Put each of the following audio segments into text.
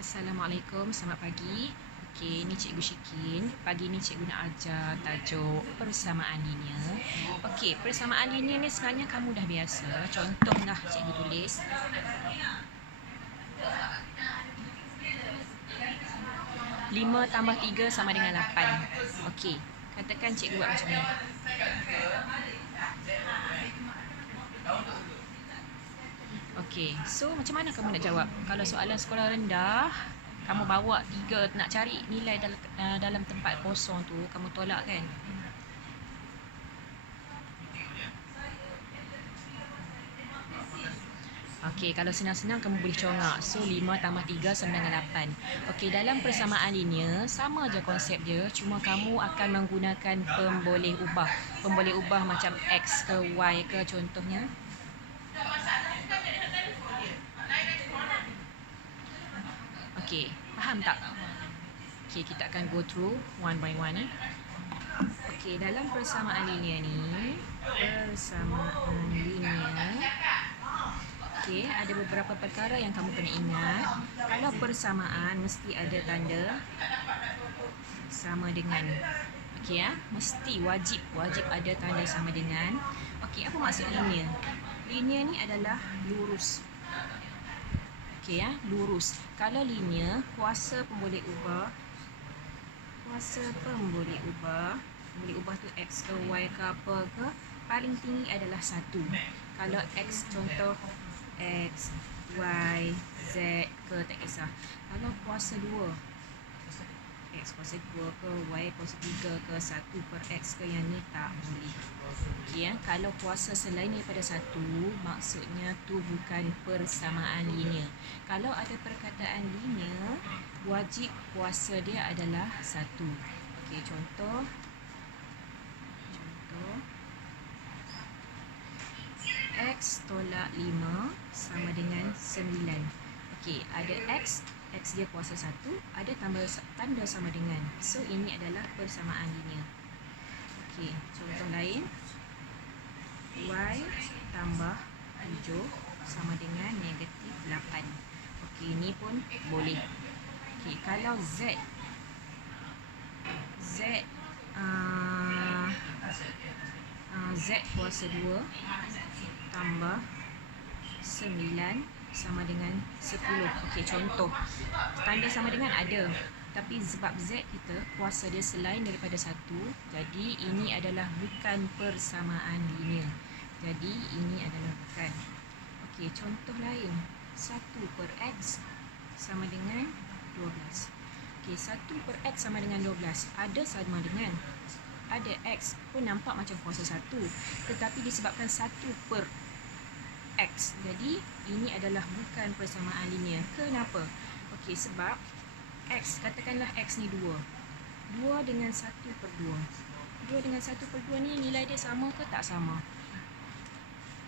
Assalamualaikum, selamat pagi. Okey, ni Cikgu Syikin. Pagi ni cikgu nak ajar tajuk persamaan linear. Okey, persamaan linear ni sebenarnya kamu dah biasa. Contohlah cikgu tulis. 5 tambah 3 sama dengan 8. Okey, katakan cikgu buat macam ni. Okey, so macam mana kamu nak jawab? Kalau soalan sekolah rendah, kamu bawa 3 nak cari nilai dalam tempat kosong tu, kamu tolak kan? Okey, kalau senang-senang kamu boleh congak. So 5 tambah 3 sama dengan 8. Okey, dalam persamaan linear sama je konsep dia, cuma kamu akan menggunakan pemboleh ubah. Pemboleh ubah macam X ke Y ke contohnya. Okey, faham tak? Okey, kita akan go through one by one. Okey, dalam persamaan linear ni, okey, ada beberapa perkara yang kamu kena ingat. Kalau persamaan mesti ada tanda sama dengan. Okey ya, mesti wajib ada tanda sama dengan. Okey, apa maksud linear? Linear ni adalah lurus. Okey ya, lurus. Kalau linear, kuasa pemboleh ubah boleh ubah tu X ke Y ke apa ke, paling tinggi adalah 1. Kalau X contoh X, Y, Z ke tak kisah. Kalau kuasa 2, X kuasa 2 ke, Y kuasa 3 ke, 1 per X ke, yang ni tak boleh. Okey ya, kalau kuasa selain daripada 1, maksudnya tu bukan persamaan linear. Kalau ada perkataan linear, wajib kuasa dia adalah 1. Okey, contoh X tolak 5 sama dengan 9. Okey, ada X dia kuasa 1, ada tanda sama dengan. So, ini adalah persamaan linear. Okey, contoh lain. Y tambah 7 sama dengan negatif 8. Okey, ini pun boleh. Okey, kalau Z kuasa 2 tambah 9 sama dengan 10. Okey, contoh. Tanda sama dengan ada. Tapi sebab Z kita kuasa dia selain daripada 1, jadi ini adalah bukan persamaan linear. Jadi ini adalah bukan. Okey, contoh lain. 1 per X sama dengan 12. Okey, 1 per X sama dengan 12. Ada sama dengan. Ada X pun nampak macam kuasa 1. Tetapi disebabkan 1 per X. Jadi, ini adalah bukan persamaan linear. Kenapa? Okey, sebab X, katakanlah X ni 2. 2 dengan 1 per 2. 2 dengan 1 per 2 ni nilai dia sama ke tak sama?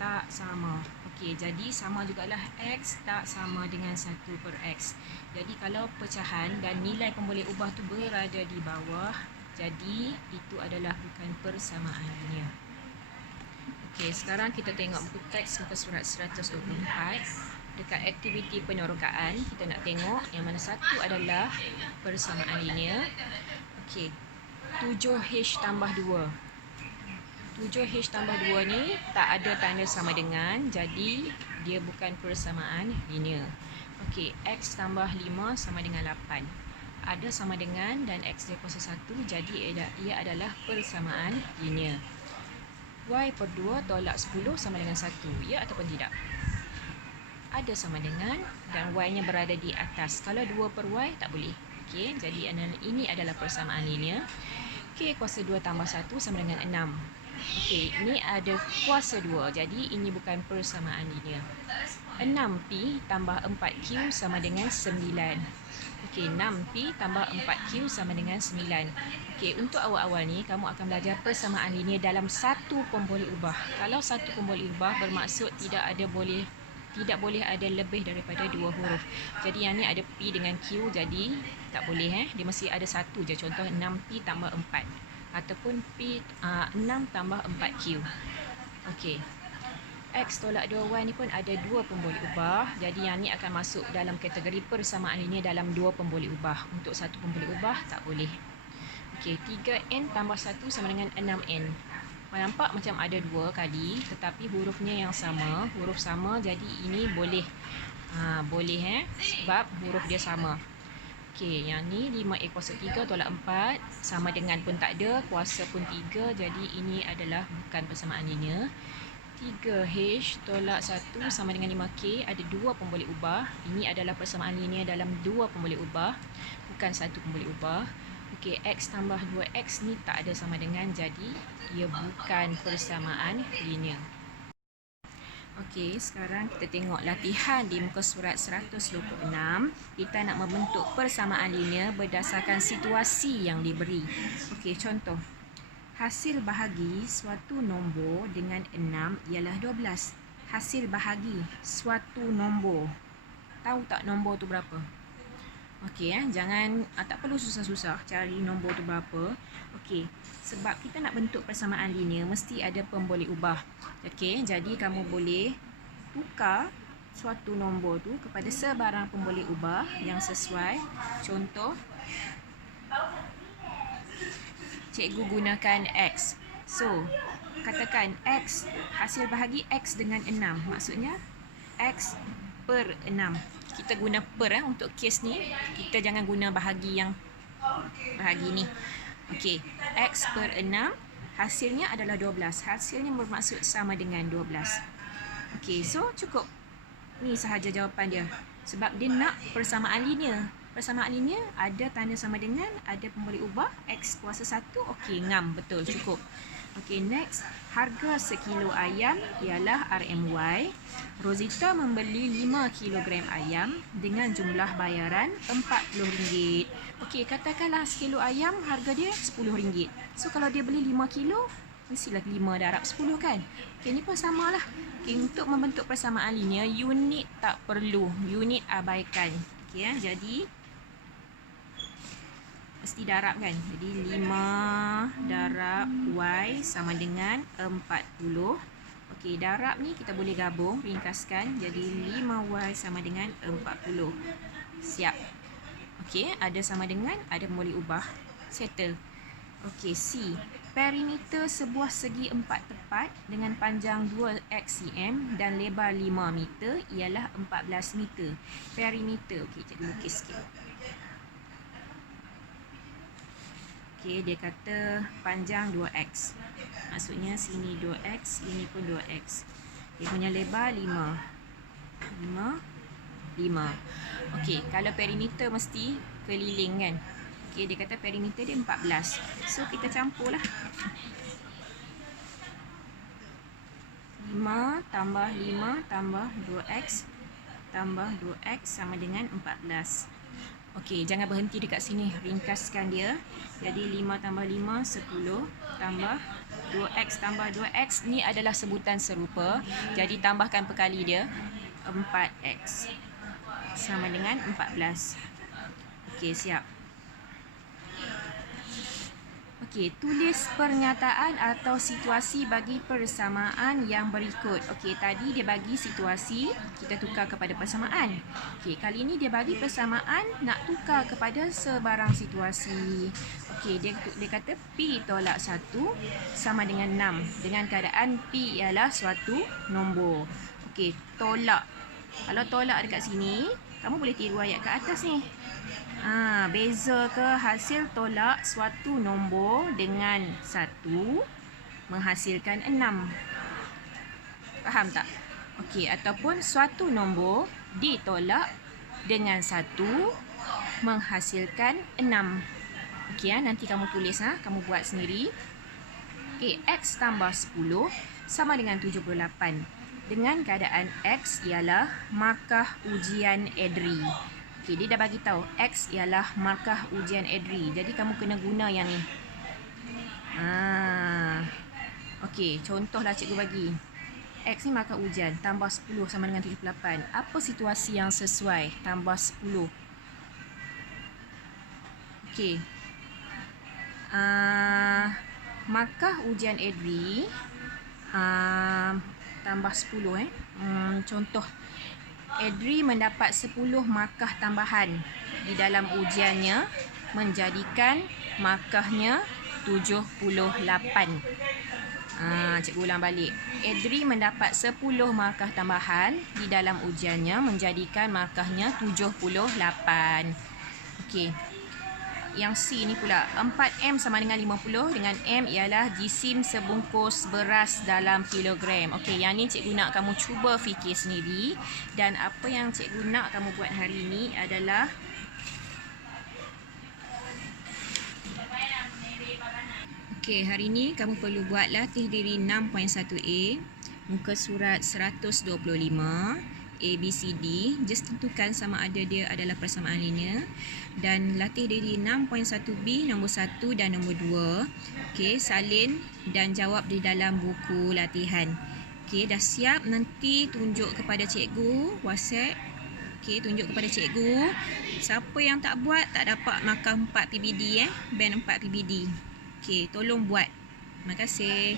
Tak sama. Okey, jadi sama jugalah X tak sama dengan 1 per X. Jadi, kalau pecahan dan nilai pemboleh ubah tu berada di bawah, jadi itu adalah bukan persamaan linear. Okey, sekarang kita tengok buku teks muka surat 124. Dekat aktiviti penerokaan, kita nak tengok yang mana satu adalah persamaan linear. Okey, 7H tambah 2. 7H tambah 2 ni tak ada tanda sama dengan, jadi dia bukan persamaan linear. Okey, X tambah 5 sama dengan 8. Ada sama dengan dan X dia kuasa 1, jadi ia adalah persamaan linear. Y per 2 tolak 10 sama dengan 1. Ya ataupun tidak? Ada sama dengan dan Y nya berada di atas. Kalau 2 per Y tak boleh. Okey, jadi ini adalah persamaan linear. Okey, kuasa 2 tambah 1 sama dengan 6. Okey, ini ada kuasa 2. Jadi ini bukan persamaan linear. 6P tambah 4Q sama dengan 9. Okey, 6P tambah 4Q sama dengan 9. Okey, untuk awal-awal ni kamu akan belajar persamaan linear dalam satu pemboleh ubah. Kalau satu pemboleh ubah bermaksud tidak boleh ada lebih daripada 2 huruf. Jadi yang ni ada P dengan Q, jadi tak boleh dia mesti ada satu je. Contoh 6P tambah 4 ataupun 6 tambah 4Q. Okey. X tolak 2Y ni pun ada dua pemboleh ubah. Jadi yang ni akan masuk dalam kategori persamaan linear dalam dua pemboleh ubah. Untuk satu pemboleh ubah tak boleh. Okey, 3N tambah 1 sama dengan 6N. Nampak macam ada dua kali tetapi hurufnya yang sama. Huruf sama jadi ini boleh. Boleh sebab huruf dia sama. Okey, yang ni 5A kuasa 3 tolak 4 sama dengan pun tak ada, kuasa pun 3. Jadi ini adalah bukan persamaan linear. 3H tolak 1 sama dengan 5K, ada dua pemboleh ubah. Ini adalah persamaan linear dalam dua pemboleh ubah, bukan satu pemboleh ubah. Okey, X tambah 2X ni tak ada sama dengan, jadi ia bukan persamaan linear. Okey, sekarang kita tengok latihan di muka surat 126. Kita nak membentuk persamaan linear berdasarkan situasi yang diberi. Okey, contoh. Hasil bahagi suatu nombor dengan 6 ialah 12. Hasil bahagi suatu nombor. Tahu tak nombor tu berapa? Okey, jangan, tak perlu susah-susah cari nombor tu berapa. Okey, sebab kita nak bentuk persamaan linear mesti ada pemboleh ubah. Okey, jadi kamu boleh tukar suatu nombor tu kepada sebarang pemboleh ubah yang sesuai. Contoh, cikgu gunakan X. So, katakan X, hasil bahagi X dengan 6. Maksudnya, X per 6. Kita guna per untuk kes ni. Kita jangan guna bahagi yang bahagi ni. Okey, X per 6, hasilnya adalah 12. Hasilnya bermaksud sama dengan 12. Okey, so cukup. Ni sahaja jawapan dia. Sebab dia nak persamaan linear. Persamaan linear ada tanda sama dengan, ada pemboleh ubah, X kuasa 1. Okey, ngam. Betul, cukup. Okey, next. Harga sekilo ayam ialah RMY. Rosita membeli 5 kilogram ayam dengan jumlah bayaran RM40. Okey, katakanlah sekilo ayam harga dia RM10. So, kalau dia beli 5 kilo, mestilah 5 darab 10 kan? Okey, ni pun samalah. Okey, untuk membentuk persamaan linear, unit tak perlu. Unit abaikan. Okey, jadi mesti darab kan? Jadi 5 darab Y sama dengan 40. Okey, darab ni kita boleh gabung, ringkaskan. Jadi 5Y sama dengan 40. Siap. Okey, ada sama dengan, ada boleh ubah. Settle. Okey, C. Perimeter sebuah segi 4 tepat dengan panjang 2x cm dan lebar 5 meter ialah 14 meter. Perimeter. Okey, cikgu lukis sikit. Okey, dia kata panjang 2x. Maksudnya sini 2x, ini pun 2x. Dia punya lebar 5. 5. Okey, kalau perimeter mesti keliling kan? Okey, dia kata perimeter dia 14. So, kita campurlah. 5 tambah 5 tambah 2x tambah 2x sama dengan 14. Okey, jangan berhenti dekat sini. Ringkaskan dia. Jadi 5 tambah 5, 10. Tambah 2x tambah 2x. Ni adalah sebutan serupa. Jadi tambahkan perkali dia. 4x. Sama dengan 14. Okey, siap. Okey, tulis pernyataan atau situasi bagi persamaan yang berikut. Okey, tadi dia bagi situasi, kita tukar kepada persamaan. Okey, kali ini dia bagi persamaan, nak tukar kepada sebarang situasi. Okey, dia kata P tolak 1 sama dengan 6. Dengan keadaan P ialah suatu nombor. Okey, tolak. Kalau tolak dekat sini, kamu boleh tiru ayat kat atas ni. Beza ke hasil tolak suatu nombor dengan 1 menghasilkan 6. Faham tak? Okey, ataupun suatu nombor ditolak dengan 1 menghasilkan 6. Okey, nanti kamu tulis, kamu buat sendiri. Okey, X tambah 10 sama dengan 78. Dengan keadaan X ialah markah ujian Edri. Okey, dia dah bagi tahu X ialah markah ujian Edri. Jadi kamu kena guna yang ni. Okey, contohlah cikgu bagi. X ni markah ujian, tambah 10 sama dengan 78. Apa situasi yang sesuai tambah 10? Okey. Markah ujian Edri tambah 10 contoh, Edri mendapat 10 markah tambahan di dalam ujiannya, menjadikan markahnya 78. Cikgu ulang balik. Edri mendapat 10 markah tambahan di dalam ujiannya, menjadikan markahnya 78. Okey. Yang C ni pula, 4M sama dengan 50, dengan M ialah jisim sebungkus beras dalam kilogram. Okey, yang ni cikgu nak kamu cuba fikir sendiri, dan apa yang cikgu nak kamu buat hari ini adalah okey, hari ni kamu perlu buat latih diri 6.1A, muka surat 125, A, B, C, D. Just tentukan sama ada dia adalah persamaan linear. Dan latih diri 6.1B, nombor 1 dan nombor 2. Okey, salin dan jawab di dalam buku latihan. Okey, dah siap? Nanti tunjuk kepada cikgu WhatsApp. Okey, tunjuk kepada cikgu. Siapa yang tak buat tak dapat markah 4 PBD band 4 PBD. Okey, tolong buat. Terima kasih.